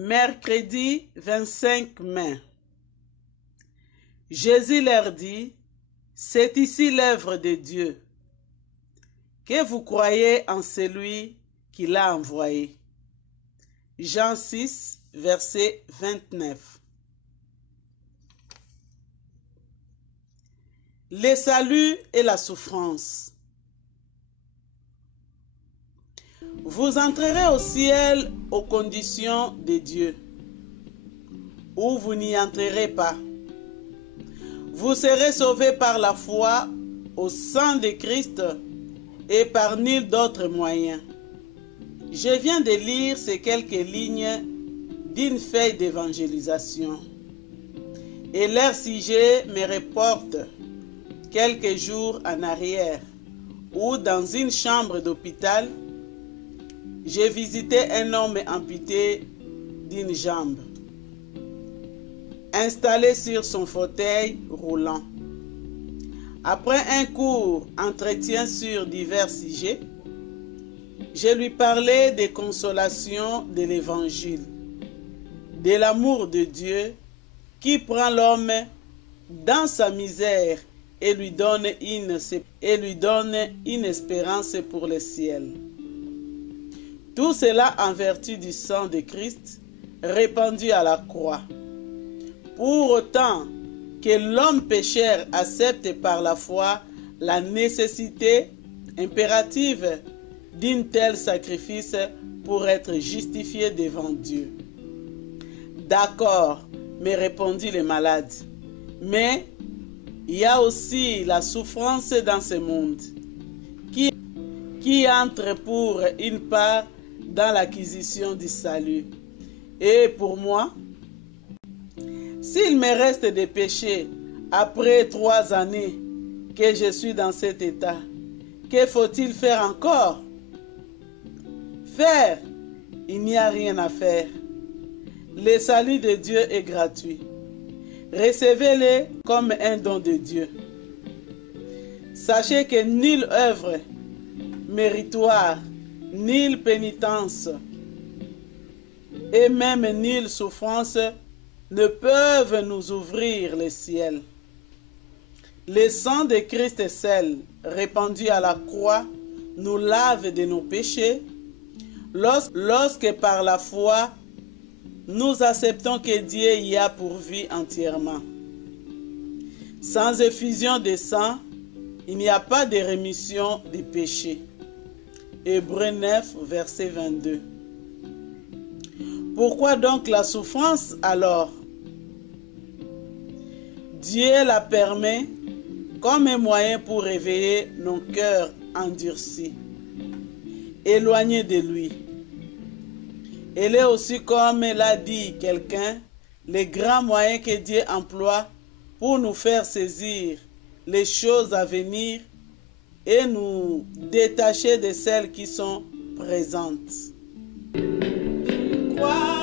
Mercredi 25 mai. Jésus leur dit, c'est ici l'œuvre de Dieu, que vous croyez en celui qui l'a envoyé. Jean 6, verset 29. Le salut et la souffrance. Vous entrerez au ciel aux conditions de Dieu, ou vous n'y entrerez pas. Vous serez sauvés par la foi au sang de Christ et par nul d'autre moyen. Je viens de lire ces quelques lignes d'une feuille d'évangélisation, et leur sujet me reporte quelques jours en arrière, où dans une chambre d'hôpital, j'ai visité un homme amputé d'une jambe, installé sur son fauteuil roulant. Après un court entretien sur divers sujets, je lui parlais des consolations de l'Évangile, de l'amour de Dieu qui prend l'homme dans sa misère et lui donne une espérance pour le ciel. Tout cela en vertu du sang de Christ répandu à la croix. Pour autant que l'homme pécheur accepte par la foi la nécessité impérative d'un tel sacrifice pour être justifié devant Dieu. D'accord, me répondit le malade, mais il y a aussi la souffrance dans ce monde qui entre pour une part dans l'acquisition du salut. Et pour moi, s'il me reste des péchés après 3 années que je suis dans cet état, que faut-il faire encore? Faire, il n'y a rien à faire. Le salut de Dieu est gratuit. Recevez-le comme un don de Dieu. Sachez que nulle œuvre méritoire, nulle pénitence et même nulle souffrance ne peuvent nous ouvrir le ciel. Le sang de Christ seul, répandu à la croix, nous lave de nos péchés lorsque par la foi, nous acceptons que Dieu y a pourvu entièrement. Sans effusion de sang, il n'y a pas de rémission des péchés. Hébreux 9, verset 22. Pourquoi donc la souffrance alors? Dieu la permet comme un moyen pour réveiller nos cœurs endurcis, éloignés de lui. Elle est aussi, comme l'a dit quelqu'un, le grand moyen que Dieu emploie pour nous faire saisir les choses à venir et nous détacher de celles qui sont présentes. Crois